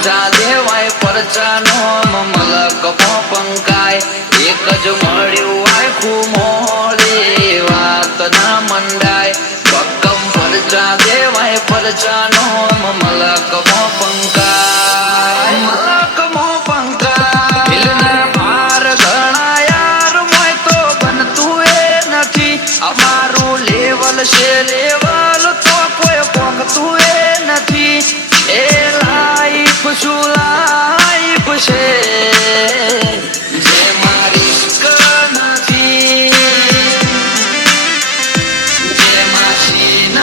પરચા દેવાય પરચાનો મલક પંકાય એક જ મળ્યું આખું મોડે વાત ના મંડાય ભક્કમ પરચા દેવાય પરચાનો મલક પંકાય મલક પંકાય દિલના ભાર ઘણા યાર મોય તો બનતું એ નથી અમારું લેવલ છે લેવલ તો કોઈ પોકતું એ નથી એ લાઈફ શું લાઈફ છે જેમાં રિસ્ક નથી જેમાં સીન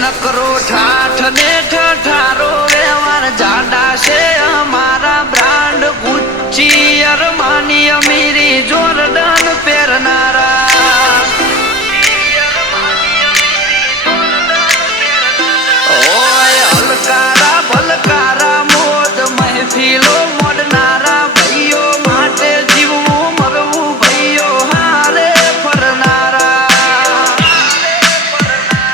નકરો ઠાઠ ને ઠઠારો વ્યવહાર જાડા છે અમારા બ્રાન્ડ ગુચ્ચી અરમાની અમીરી જોરડન પહેરનારા ઓય હલકારા ભલકારા મોજ મહેફિલો મોડનારા ભાઈઓ માટે જીવવું મરવું ભાઈઓ હારે ફરનારા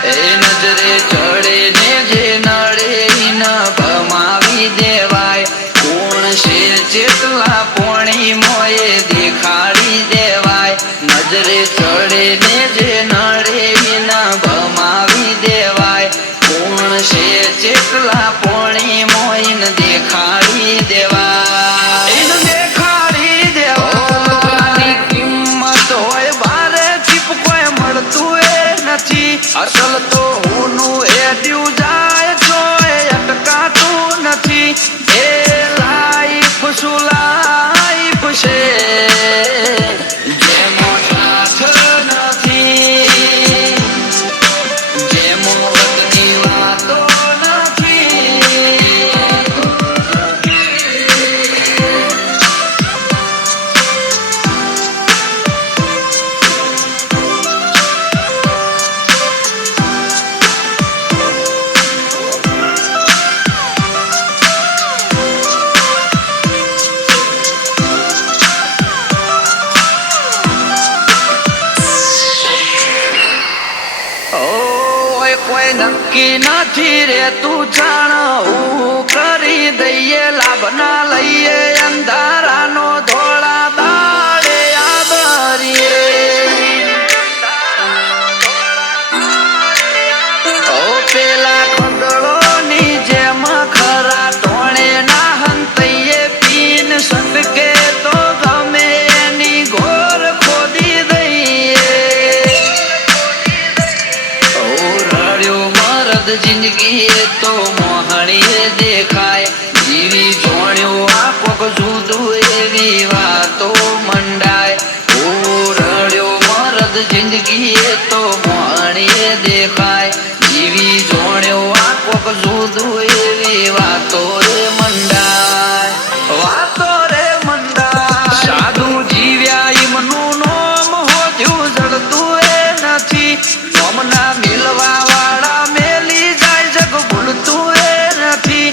એ નજરે ચડે ને જે નડે ન ભમાવી દેવાય કોણ છે જેટલા પોણી મોએ દેખાડી દેવાય નજરે ચડે ને જે નડે ન ભમાવી દેવાય કોણ છે જેટલા પોણી મોઈને દેખાડી દેવાય દેખાડી દેવાની કિંમત હોય બારે ચીપ કોઈ મળતું એ નથી અસલ તો હુંનું એડ્યું જાય તો એ અટકાતું નથી એ લાઈફ શું લાઈફ છે જેમાં સાથ નથી જેમાં વતની વાતો નથી કોઈ નક્કી નથી રે તું જાણ હું કરી દઈએ લાભ ના લઈએ અંધારાનો ધોળા દાડે આદરીએ ઓ પેલા ખંડળોની જેમ ખરા ટોણે ના હંતઈએ પીન સંડકે તો ગમે એની ઘોર ખોદી દઈએ જિંદગી તો મોહણીએ દેખાય જીવી જોણ્યું આ કોક જુદું એવી વાતો મંડાય ઓ રડ્યો મરદ જિંદગી તો મોહણીએ દેખાય જીવી જોણ્યો આ કોક જુદું એવી વાતો રે મંડાય વાતો રે મંડાય સાધુ જીવ્યા ઈમનું નોમ હોધ્યું જડતું એ નથી નોમના મિલવા વાળા ભૂલતું એ નથી